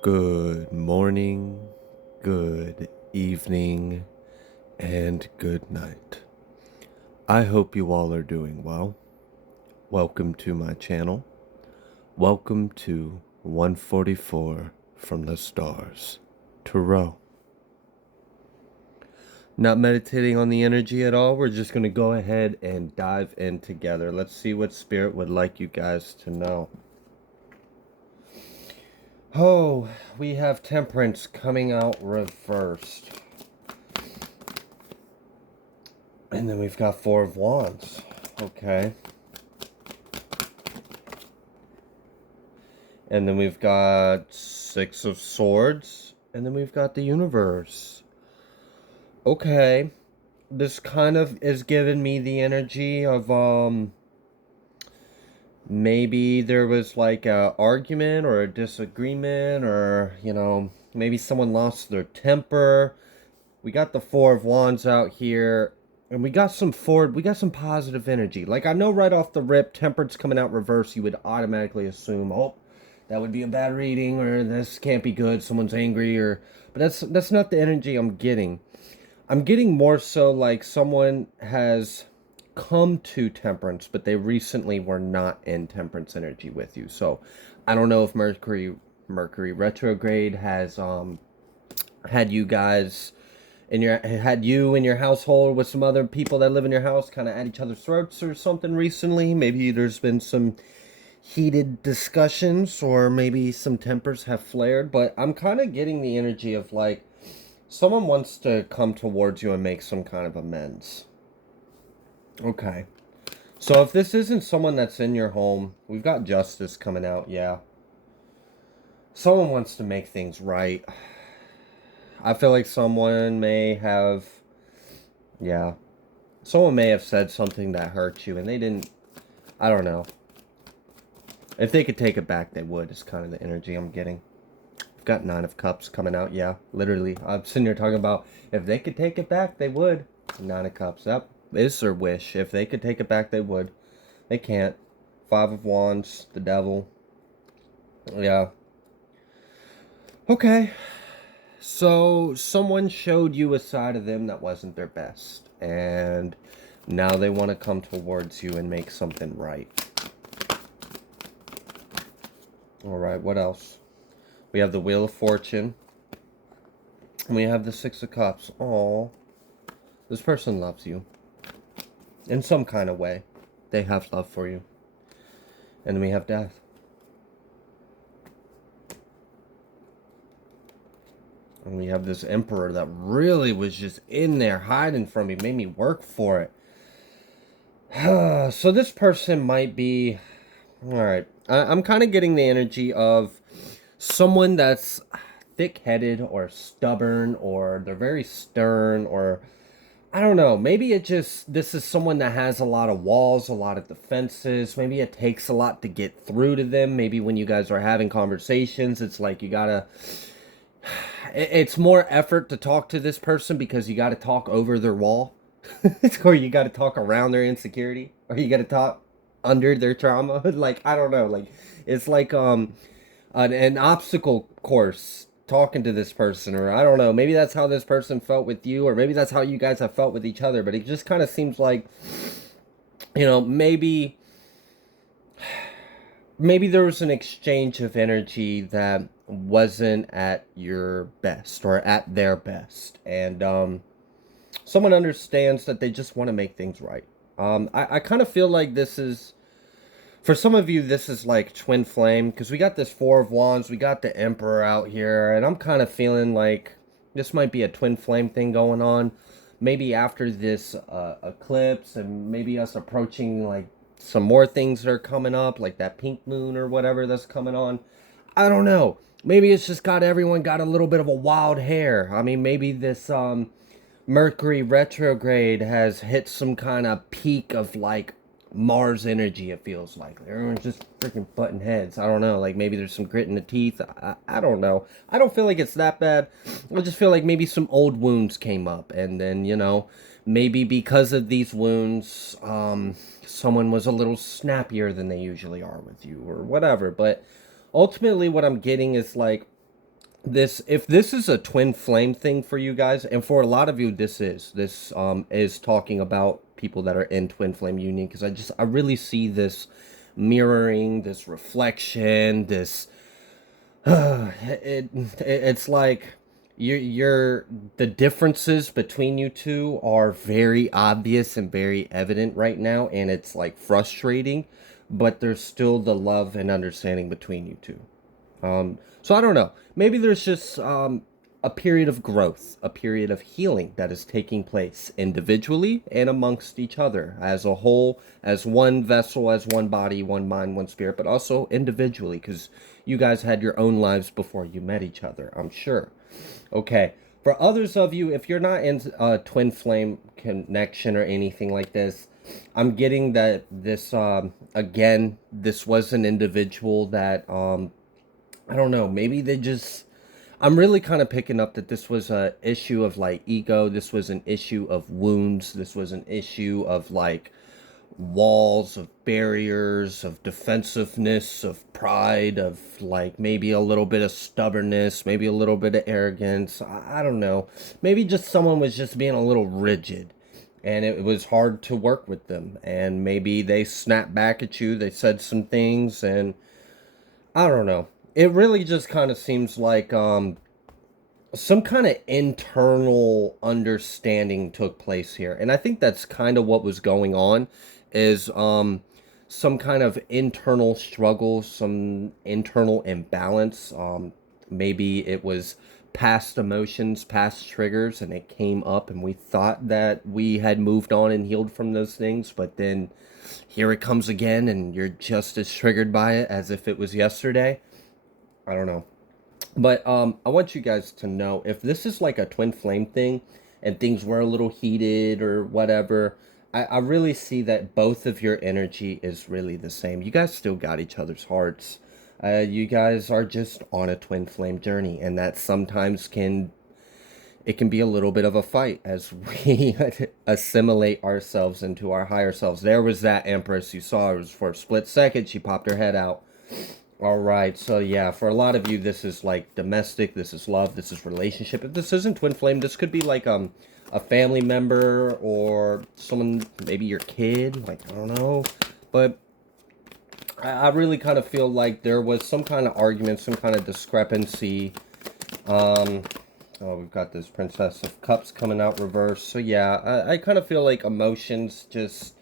Good morning, good evening, and good night. I hope you all are doing well. Welcome to my channel. Welcome to 144 from the stars, Tarot. Not meditating on the energy at all. We're just going to go ahead and dive in together. Let's see what Spirit would like you guys to know. Oh, we have Temperance coming out reversed. And then we've got Four of Wands. Okay. And then we've got Six of Swords. And then we've got the Universe. Okay. This kind of is giving me the energy of, maybe there was like a argument or a disagreement, or, maybe someone lost their temper. We got the Four of Wands out here. And we got some positive energy. Like, I know right off the rip, Temperance coming out reverse, you would automatically assume, oh, that would be a bad reading, or this can't be good, someone's angry, or... But that's not the energy I'm getting. I'm getting more so like someone has come to Temperance, but they recently were not in Temperance energy with you. So, I don't know if Mercury retrograde has had you guys had you in your household with some other people that live in your house kind of at each other's throats or something recently. Maybe there's been some heated discussions, or maybe some tempers have flared, but I'm kind of getting the energy of like someone wants to come towards you and make some kind of amends. Okay. So if this isn't someone that's in your home, we've got Justice coming out, yeah. Someone wants to make things right. I feel like someone may have, yeah, someone may have said something that hurt you and they didn't, I don't know. If they could take it back, they would, is kind of the energy I'm getting. I've got Nine of Cups coming out, yeah, literally. I'm sitting here talking about if they could take it back, they would. Nine of Cups, that is their wish. If they could take it back, they would. They can't. Five of Wands, the Devil. Yeah. Okay. So, someone showed you a side of them that wasn't their best. And now they want to come towards you and make something right. Alright, what else? We have the Wheel of Fortune. And we have the Six of Cups. Aww. This person loves you. In some kind of way. They have love for you. And then we have Death. And we have this Emperor that really was just in there hiding from me. Made me work for it. So this person might be... Alright. I'm kind of getting the energy of someone that's thick-headed or stubborn, or they're very stern, or I don't know, maybe this is someone that has a lot of walls, a lot of defenses. Maybe it takes a lot to get through to them. Maybe when you guys are having conversations, it's like you gotta, it's more effort to talk to this person because you gotta talk over their wall. Or you gotta talk around their insecurity, or you gotta talk under their trauma. Like, I don't know, like, it's like an obstacle course talking to this person, or I don't know, maybe that's how this person felt with you, or maybe that's how you guys have felt with each other. But it just kind of seems like, maybe there was an exchange of energy that wasn't at your best or at their best, and someone understands that they just want to make things right. I kind of feel like this is, for some of you, this is like twin flame, because we got this Four of Wands, we got the Emperor out here, and I'm kind of feeling like this might be a twin flame thing going on. Maybe after this eclipse, and maybe us approaching like some more things that are coming up, like that pink moon or whatever that's coming on. I don't know. Maybe it's just got everyone got a little bit of a wild hair. I mean, maybe this Mercury retrograde has hit some kind of peak of like Mars energy, it feels like. Everyone's just freaking butting heads. I don't know. Like, maybe there's some grit in the teeth. I don't know. I don't feel like it's that bad. I just feel like maybe some old wounds came up. And then, maybe because of these wounds, someone was a little snappier than they usually are with you or whatever. But ultimately, what I'm getting is like, this, if this is a twin flame thing for you guys, and for a lot of you this is talking about people that are in twin flame union, because I really see this mirroring, this reflection, this it's like you're the differences between you two are very obvious and very evident right now, and it's like frustrating, but there's still the love and understanding between you two. So I don't know. Maybe there's just a period of growth, a period of healing that is taking place individually and amongst each other as a whole, as one vessel, as one body, one mind, one spirit, but also individually, because you guys had your own lives before you met each other, I'm sure. Okay. For others of you, if you're not in a twin flame connection or anything like this, I'm getting that this, again, this was an individual that I don't know. Maybe they just. I'm really kind of picking up that this was a issue of like ego. This was an issue of wounds. This was an issue of like walls, of barriers, of defensiveness, of pride, of like maybe a little bit of stubbornness, maybe a little bit of arrogance. I don't know. Maybe just someone was just being a little rigid and it was hard to work with them. And maybe they snapped back at you. They said some things and I don't know. It really just kind of seems like some kind of internal understanding took place here. And I think that's kind of what was going on is some kind of internal struggle, some internal imbalance. Maybe it was past emotions, past triggers, and it came up and we thought that we had moved on and healed from those things, but then here it comes again and you're just as triggered by it as if it was yesterday. I don't know. But I want you guys to know if this is like a twin flame thing and things were a little heated or whatever, I really see that both of your energy is really the same. You guys still got each other's hearts. You guys are just on a twin flame journey, and that sometimes can be a little bit of a fight as we assimilate ourselves into our higher selves. There was that Empress you saw. It was for a split second. She popped her head out. All right, so yeah, for a lot of you, this is like domestic, this is love, this is relationship. If this isn't twin flame, this could be like a family member or someone, maybe your kid, like I don't know. But I really kind of feel like there was some kind of argument, some kind of discrepancy. Um, oh, we've got this Princess of Cups coming out reverse. So yeah, I kind of feel like emotions just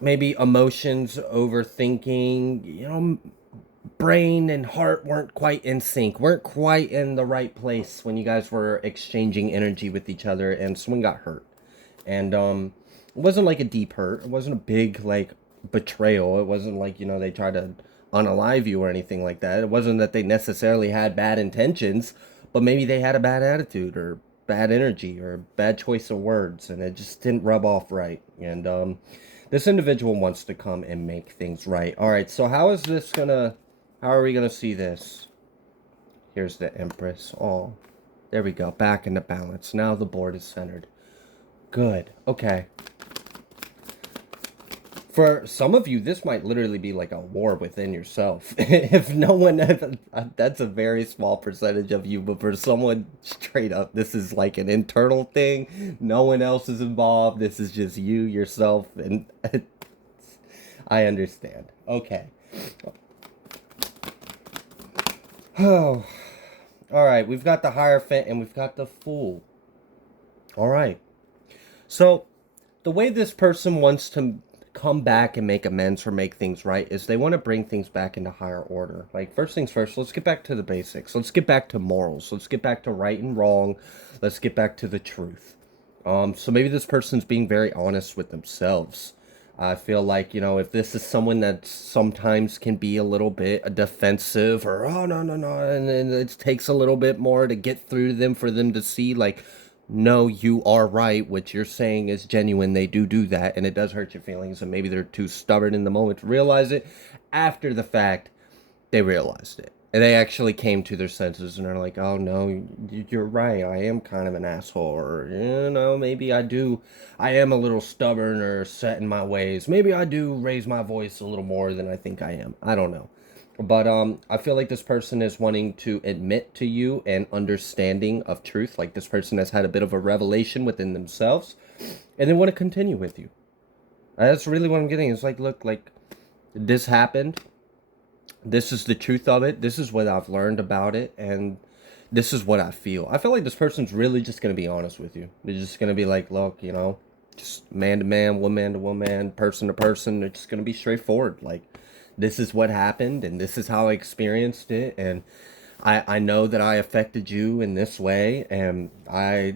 maybe emotions, overthinking, brain and heart weren't quite in sync, weren't quite in the right place when you guys were exchanging energy with each other, and someone got hurt. And it wasn't like a deep hurt. It wasn't a big like betrayal. It wasn't like they tried to unalive you or anything like that. It wasn't that they necessarily had bad intentions, but maybe they had a bad attitude or bad energy or bad choice of words, and it just didn't rub off right. And this individual wants to come and make things right. All right, so how are we gonna see this? Here's the Empress. Oh, there we go. Back into balance. Now the board is centered. Good. Okay. For some of you, this might literally be like a war within yourself. If no one, that's a very small percentage of you, but for someone straight up, this is like an internal thing. No one else is involved. This is just you, yourself, and I understand. Okay. Oh, all right. We've got the Hierophant and we've got the Fool. All right. So, the way this person wants to come back and make amends or make things right is they want to bring things back into higher order. Like, first things first, let's get back to the basics. Let's get back to morals. Let's get back to right and wrong. Let's get back to the truth. So maybe this person's being very honest with themselves. I feel like, if this is someone that sometimes can be a little bit defensive or, oh, no, no, no, and it takes a little bit more to get through to them for them to see, like, no, you are right. What you're saying is genuine. They do that, and it does hurt your feelings, and maybe they're too stubborn in the moment to realize it. After the fact, they realized it. And they actually came to their senses and are like, oh no, you're right. I am kind of an asshole. Or, maybe I am a little stubborn or set in my ways. Maybe I do raise my voice a little more than I think I am. I don't know. But I feel like this person is wanting to admit to you an understanding of truth. Like this person has had a bit of a revelation within themselves and they want to continue with you. That's really what I'm getting. It's like, look, like this happened. This is the truth of it. This is what I've learned about it, and this is what I feel. I feel like this person's really just gonna be honest with you. They're just gonna be like, look, just man to man, woman to woman, person to person. They're just gonna be straightforward. Like, this is what happened, and this is how I experienced it, and I know that I affected you in this way, and I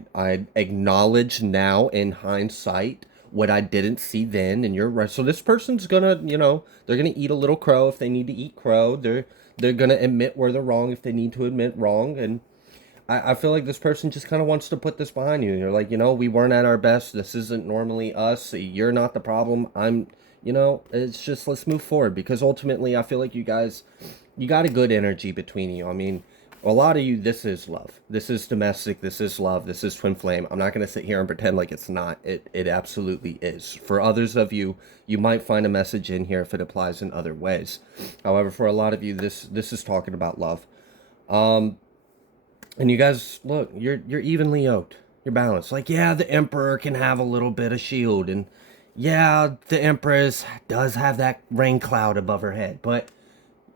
acknowledge now in hindsight what I didn't see then, and you're right. So this person's gonna, they're gonna eat a little crow if they need to eat crow. They're gonna admit where they're wrong if they need to admit wrong, and I feel like this person just kind of wants to put this behind you. They're like, we weren't at our best. This isn't normally us. You're not the problem. It's just let's move forward because ultimately I feel like you got a good energy between you. I mean, a lot of you, this is love. This is domestic. This is love. This is twin flame. I'm not going to sit here and pretend like it's not. It absolutely is. For others of you, you might find a message in here if it applies in other ways. However, for a lot of you, this is talking about love. And you guys, look, you're evenly yoked. You're balanced. Like, yeah, the Emperor can have a little bit of shield, and yeah, the Empress does have that rain cloud above her head, but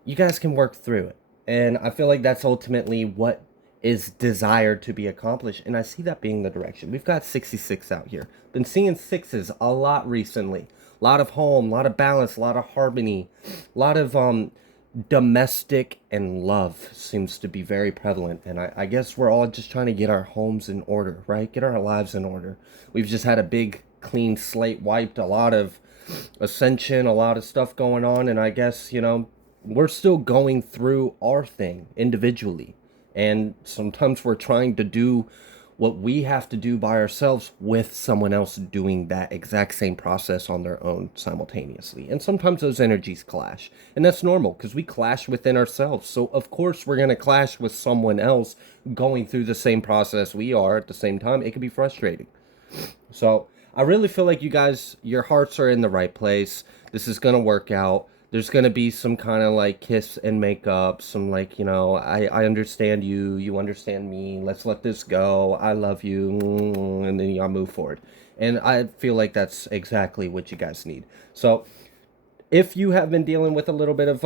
you guys can work through it. And I feel like that's ultimately what is desired to be accomplished. And I see that being the direction. We've got 66 out here. Been seeing sixes a lot recently. A lot of home, a lot of balance, a lot of harmony, a lot of domestic and love seems to be very prevalent. And I guess we're all just trying to get our homes in order, right? Get our lives in order. We've just had a big clean slate wiped, a lot of ascension, a lot of stuff going on. And I guess, we're still going through our thing individually. And sometimes we're trying to do what we have to do by ourselves with someone else doing that exact same process on their own simultaneously. And sometimes those energies clash. And that's normal because we clash within ourselves. So, of course, we're going to clash with someone else going through the same process we are at the same time. It can be frustrating. So, I really feel like you guys, your hearts are in the right place. This is going to work out. There's going to be some kind of like kiss and make up, some like, I understand you, you understand me, let's let this go, I love you, and then y'all move forward. And I feel like that's exactly what you guys need. So if you have been dealing with a little bit of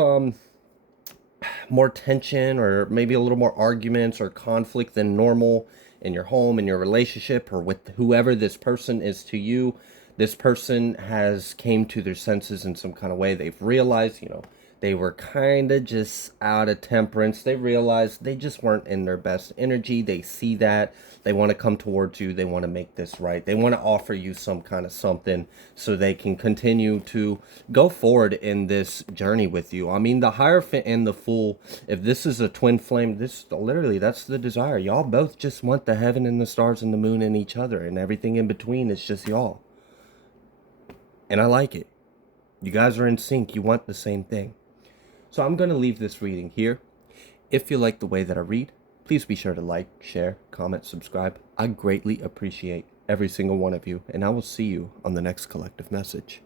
more tension or maybe a little more arguments or conflict than normal in your home, in your relationship, or with whoever this person is to you, this person has came to their senses in some kind of way. They've realized, they were kind of just out of temperance. They realized they just weren't in their best energy. They see that. They want to come towards you. They want to make this right. They want to offer you some kind of something so they can continue to go forward in this journey with you. I mean, the Hierophant and the Fool, if this is a twin flame, this literally, that's the desire. Y'all both just want the heaven and the stars and the moon and each other, and everything in between is just y'all. And I like it. You guys are in sync. You want the same thing. So I'm going to leave this reading here. If you like the way that I read, please be sure to like, share, comment, subscribe. I greatly appreciate every single one of you, and I will see you on the next collective message.